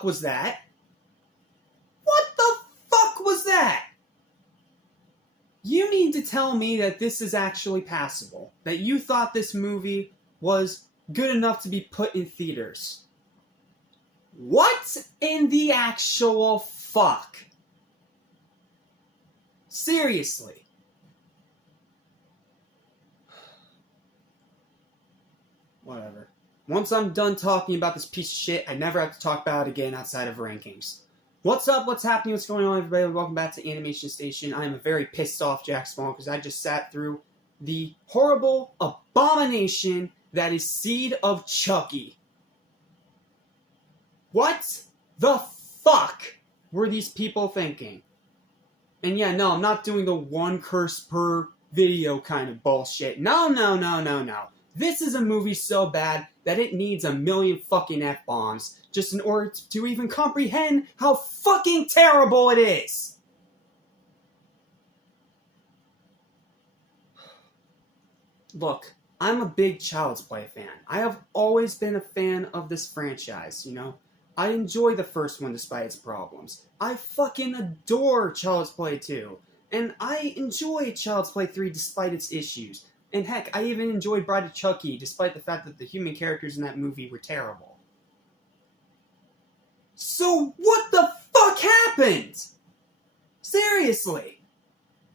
fuck was that? What the fuck was that? You mean to tell me that this is actually passable? That you thought this movie was good enough to be put in theaters? What in the actual fuck? Seriously. Whatever. Once I'm done talking about this piece of shit, I never have to talk about it again outside of rankings. What's up? What's happening? What's going on, everybody? Welcome back to Animation Station. I am a very pissed off Jack Spawn because I just sat through the horrible abomination that is Seed of Chucky. What the fuck were these people thinking? And yeah, no, I'm not doing the one curse per video kind of bullshit. No. This is a movie so bad that it needs a million fucking F-bombs just in order to even comprehend how fucking terrible it is. Look, I'm a big Child's Play fan. I have always been a fan of this franchise, you know? I enjoy the first one despite its problems. I fucking adore Child's Play 2. And I enjoy Child's Play 3 despite its issues. And heck, I even enjoyed Bride of Chucky despite the fact that the human characters in that movie were terrible. So what the fuck happened? Seriously.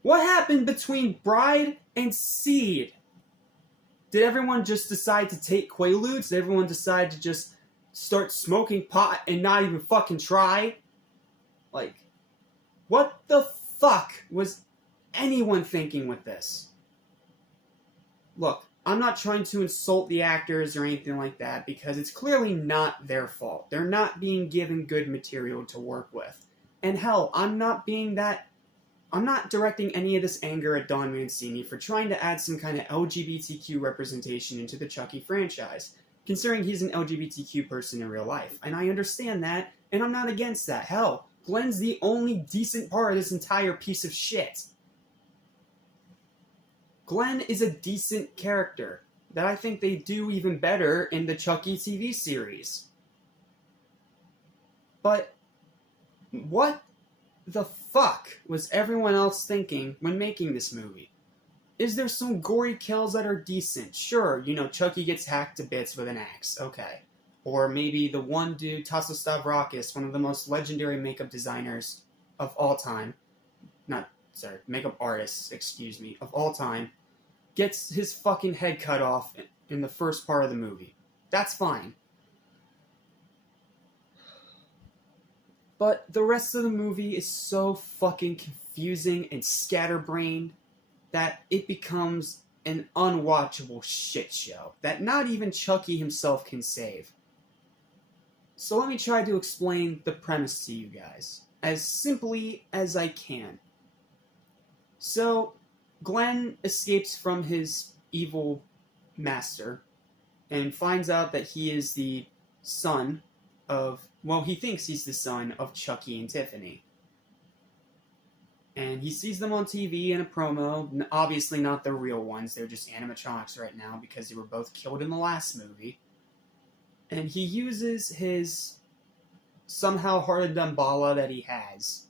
What happened between Bride and Seed? Did everyone just decide to take Quaaludes? Did everyone decide to just start smoking pot and not even fucking try? Like, what the fuck was anyone thinking with this? Look, I'm not trying to insult the actors or anything like that because it's clearly not their fault. They're not being given good material to work with. And hell, I'm not directing any of this anger at Don Mancini for trying to add some kind of LGBTQ representation into the Chucky franchise, considering he's an LGBTQ person in real life. And I understand that, and I'm not against that. Hell, Glenn's the only decent part of this entire piece of shit. Glenn is a decent character that I think they do even better in the Chucky TV series. But what the fuck was everyone else thinking when making this movie? Is there some gory kills that are decent? Sure, you know, Chucky gets hacked to bits with an axe. Okay. Or maybe the one dude, Tasso Stavrakis, one of the most legendary makeup designers of all time. Makeup artists, of all time, gets his fucking head cut off in the first part of the movie. That's fine. But the rest of the movie is so fucking confusing and scatterbrained that it becomes an unwatchable shit show that not even Chucky himself can save. So let me try to explain the premise to you guys as simply as I can. So, Glenn escapes from his evil master and finds out that he is the son of, well, he thinks he's the son of Chucky and Tiffany. And he sees them on TV in a promo, obviously not the real ones, they're just animatronics right now because they were both killed in the last movie. And he uses his somehow hearted Damballa that he has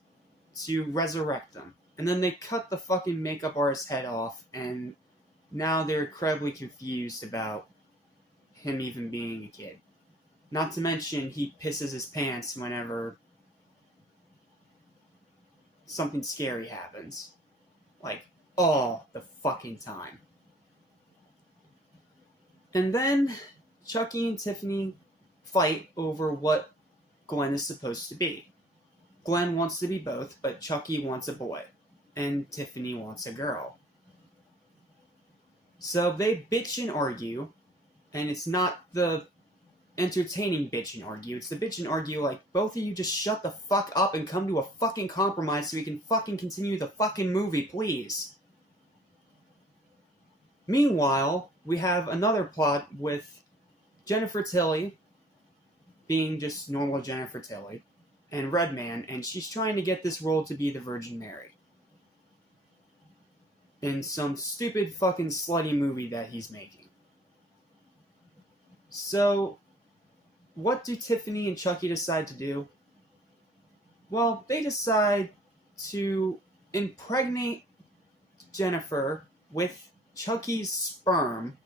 to resurrect them. And then they cut the fucking makeup artist's head off, and now they're incredibly confused about him even being a kid. Not to mention, he pisses his pants whenever something scary happens. Like, all the fucking time. And then, Chucky and Tiffany fight over what Glenn is supposed to be. Glenn wants to be both, but Chucky wants a boy. And Tiffany wants a girl. So they bitch and argue, and it's not the entertaining bitch and argue, it's the bitch and argue like, both of you just shut the fuck up and come to a fucking compromise so we can fucking continue the fucking movie, please. Meanwhile, we have another plot with Jennifer Tilly being just normal Jennifer Tilly, and Redman, and she's trying to get this role to be the Virgin Mary. In some stupid fucking slutty movie that he's making. So, what do Tiffany and Chucky decide to do? Well, they decide to impregnate Jennifer with Chucky's sperm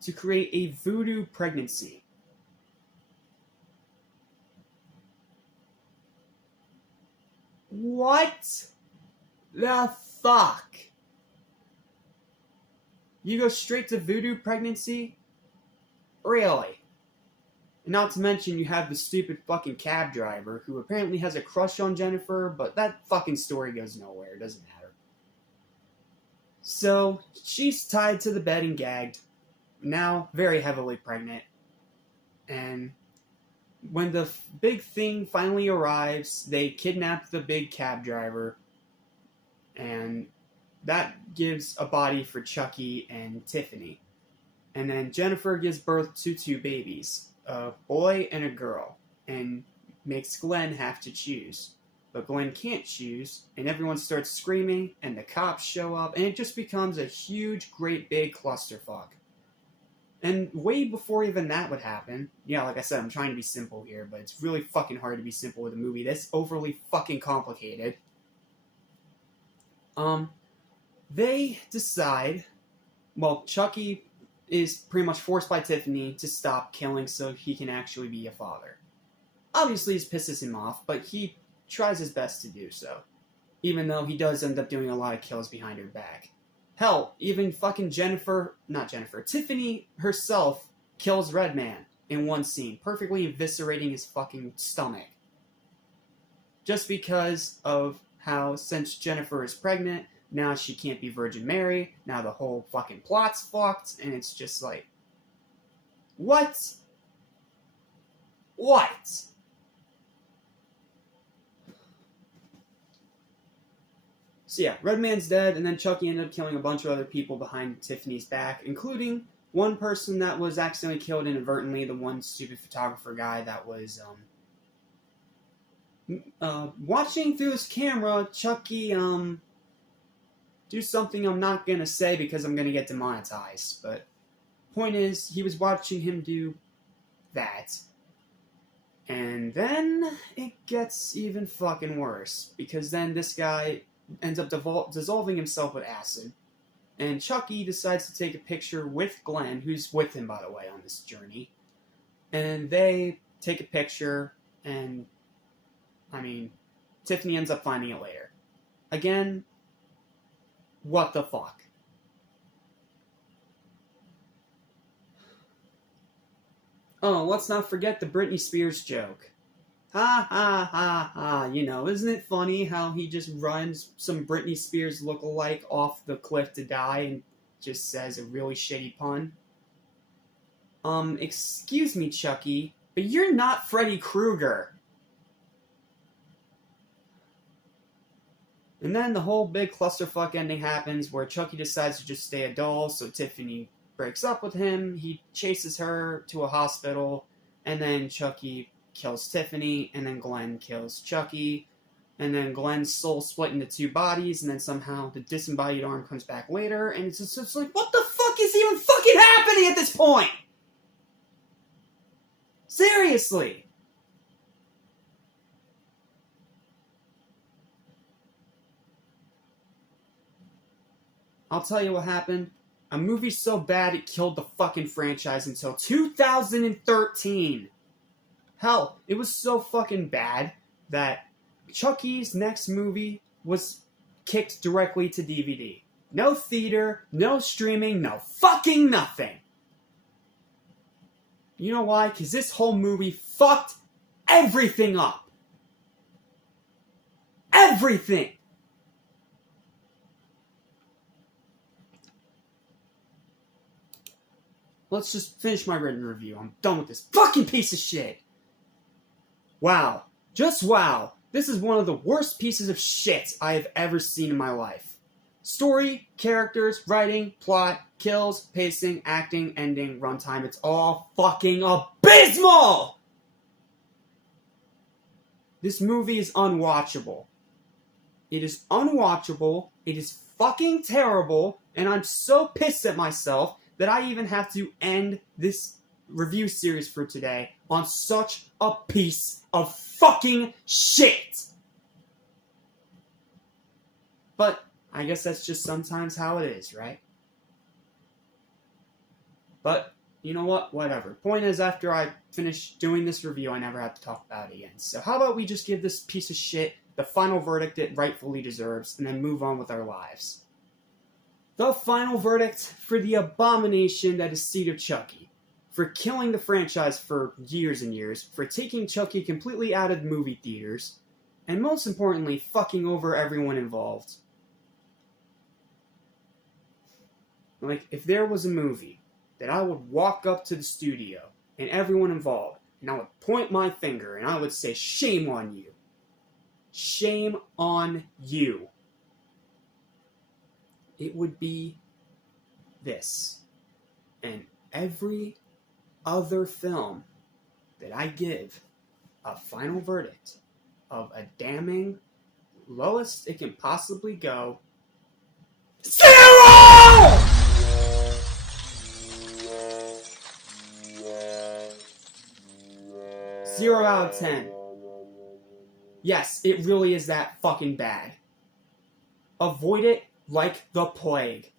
to create a voodoo pregnancy. What the fuck? You go straight to voodoo pregnancy? Really? And not to mention you have the stupid fucking cab driver who apparently has a crush on Jennifer, but that fucking story goes nowhere. It doesn't matter. So, she's tied to the bed and gagged. Now, very heavily pregnant. And when the big thing finally arrives, they kidnap the big cab driver. And that gives a body for Chucky and Tiffany. And then Jennifer gives birth to 2 babies, a boy and a girl, and makes Glenn have to choose. But Glenn can't choose, and everyone starts screaming, and the cops show up, and it just becomes a huge, great big clusterfuck. And way before even that would happen, yeah, like I said, I'm trying to be simple here, but it's really fucking hard to be simple with a movie that's overly fucking complicated. They decide, well, Chucky is pretty much forced by Tiffany to stop killing so he can actually be a father. Obviously, this pisses him off, but he tries his best to do so. Even though he does end up doing a lot of kills behind her back. Hell, even fucking Tiffany herself kills Redman in one scene, perfectly eviscerating his fucking stomach. Just because of how, since Jennifer is pregnant, now she can't be Virgin Mary, now the whole fucking plot's fucked, and it's just like, what? What? So yeah, Redman's dead, and then Chucky ended up killing a bunch of other people behind Tiffany's back, including one person that was accidentally killed inadvertently, the one stupid photographer guy that was, watching through his camera, Chucky, do something I'm not gonna say because I'm gonna get demonetized, but point is, he was watching him do that. And then it gets even fucking worse, because then this guy ends up dissolving himself with acid, and Chucky decides to take a picture with Glenn, who's with him, by the way, on this journey, and they take a picture, and, I mean, Tiffany ends up finding it later. Again, what the fuck? Oh, let's not forget the Britney Spears joke. Ha ha ha ha, you know, isn't it funny how he just runs some Britney Spears look-alike off the cliff to die and just says a really shitty pun? Excuse me, Chucky, but you're not Freddy Krueger. And then the whole big clusterfuck ending happens where Chucky decides to just stay a doll, so Tiffany breaks up with him, he chases her to a hospital, and then Chucky kills Tiffany, and then Glenn kills Chucky, and then Glenn's soul split into 2 bodies, and then somehow the disembodied arm comes back later, and it's just like, what the fuck is even fucking happening at this point? Seriously! I'll tell you what happened. A movie so bad it killed the fucking franchise until 2013. Hell, it was so fucking bad that Chucky's next movie was kicked directly to DVD. No theater, no streaming, no fucking nothing. You know why? Because this whole movie fucked everything up. Everything! Let's just finish my written review. I'm done with this fucking piece of shit. Wow. Just wow. This is one of the worst pieces of shit I have ever seen in my life. Story, characters, writing, plot, kills, pacing, acting, ending, runtime. It's all fucking abysmal! This movie is unwatchable. It is unwatchable. It is fucking terrible. And I'm so pissed at myself that I even have to end this review series for today on such a piece of fucking shit. But I guess that's just sometimes how it is, right? But you know what? Whatever. Point is, after I finish doing this review, I never have to talk about it again. So how about we just give this piece of shit the final verdict it rightfully deserves, and then move on with our lives. The final verdict for the abomination that is Seed of Chucky. For killing the franchise for years and years, for taking Chucky completely out of movie theaters, and most importantly, fucking over everyone involved. Like, if there was a movie that I would walk up to the studio and everyone involved, and I would point my finger and I would say, shame on you. Shame on you. It would be this. And every other film that I give a final verdict of a damning lowest it can possibly go, 0! 0 out of 10. Yes, it really is that fucking bad. Avoid it like the plague.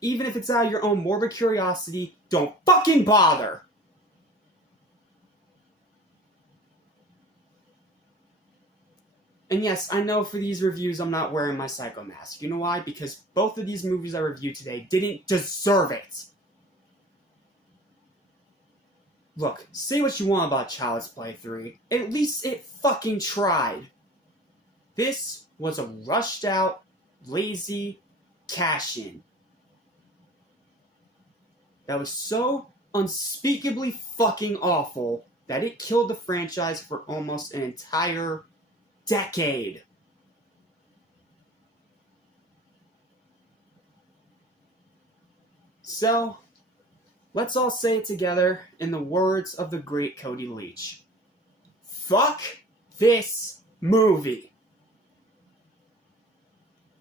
Even if it's out of your own morbid curiosity, don't fucking bother! And yes, I know for these reviews I'm not wearing my psycho mask. You know why? Because both of these movies I reviewed today didn't deserve it. Look, say what you want about Child's Play 3. At least it fucking tried. This was a rushed out, lazy cash-in. That was so unspeakably fucking awful that it killed the franchise for almost an entire decade. So, let's all say it together in the words of the great Cody Leach. Fuck this movie.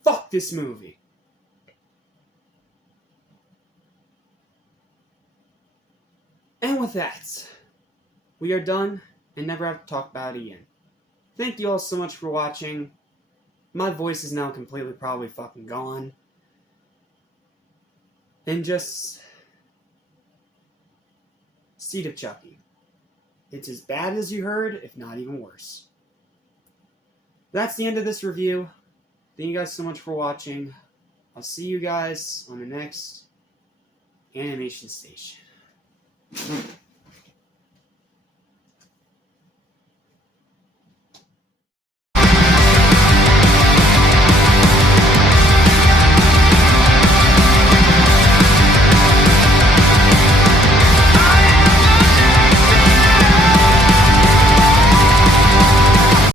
Fuck this movie. And with that, we are done and never have to talk about it again. Thank you all so much for watching. My voice is now completely probably fucking gone. And just... Seed of Chucky. It's as bad as you heard, if not even worse. That's the end of this review. Thank you guys so much for watching. I'll see you guys on the next Animation Station.